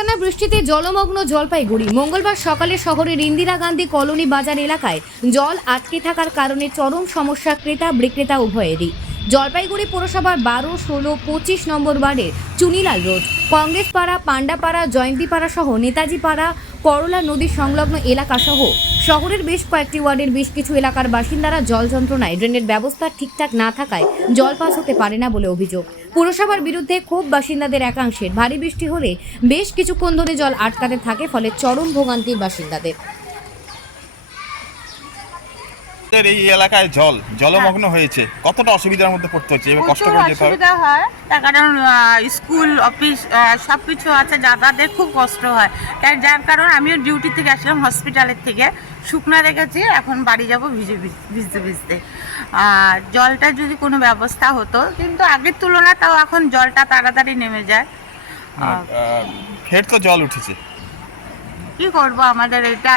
একটানা বৃষ্টিতে জলমগ্ন জলপাইগুড়ি। মঙ্গলবার সকালে শহরের ইন্দিরা গান্ধী কলোনি বাজার এলাকায় জল আটকে থাকার কারণে চরম সমস্যা ক্রেতা বিক্রেতা উভয়েরই। জলপাইগুড়ি পৌরসভার বারো, ষোলো, পঁচিশ নম্বর ওয়ার্ডের চুনিলাল রোড। কংগ্রেস পাড়া পাণ্ডাপাড়া, জয়ন্তীপাড়া সহ নেতাজি পাড়া করলা নদী সংলগ্ন এলাকা সহ শহরের বেশ কয়েকটি ওয়ার্ডের বেশ কিছু এলাকার বাসিন্দারা জল যন্ত্রণায় ড্রেনের ব্যবস্থা ঠিকঠাক না থাকায় জল পাস হতে পারে না বলে অভিযোগ। পুরসভার বিরুদ্ধে ক্ষোভ বাসিন্দাদের একাংশের। ভারী বৃষ্টি হলে বেশ কিছুক্ষণ ধরে জল আটকাতে থাকে, ফলে চরম ভোগান্তির বাসিন্দাদের। আমাদের এই এলাকায় জল জলমগ্ন হয়েছে। কতটা অসুবিধার মধ্যে পড়তে হচ্ছে? এবার কষ্ট করে যেতে অসুবিধা হয়। তার কারণ স্কুল অফিস সব কিছু আছে। যাতায়াতের খুব কষ্ট হয়। তাই যার কারণ আমিও ডিউটি থেকে আসলাম হসপিটালের থেকে। শুকনা রেখেছি এখন বাড়ি যাব ভিজে ভিজ- ভিজতে ভিজতে। আর জলটা যদি কোনো ব্যবস্থা হতো কিন্তু আগের তুলনায় তাও এখন জলটা তাড়াতাড়ি নেমে যায়। ফের তো জল উঠেছে। কি করব আমাদের এটা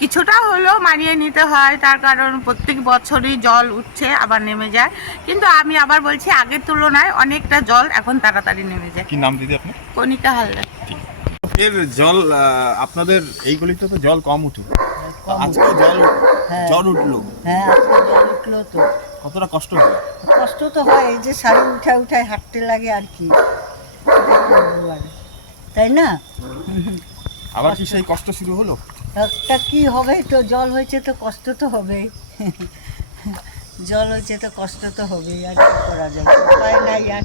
কিছুটা হলেও মানিয়ে নিতে হয় তার কারণ প্রত্যেক বছরই জল উঠছে আবার নেমে যায়। কিন্তু আমি আবার বলছি আগের তুলনায় অনেকটা জল এখন তাড়াতাড়ি নেমে যায়। কি নাম দিদি আপনি কণিকা হালদার। এর জল আপনাদের এইগুলিতে তো জল কম উঠে। আজকে জল হ্যাঁ। জল উঠল। হ্যাঁ আজকে জল উঠল তো। কতটা কষ্ট হবে কষ্ট তো হয় এই যে শাড়ি উঠায় উঠায় হাঁটতে লাগে আর কি। এটাই। তাই না? আবার কি সেই কষ্ট শুরু হলো? একটা কি হবে? তো জল হয়েছে তো কষ্ট তো হবেই জল হয়েছে তো কষ্ট তো হবেই, আর কি করা যায়? উপায় নাই আর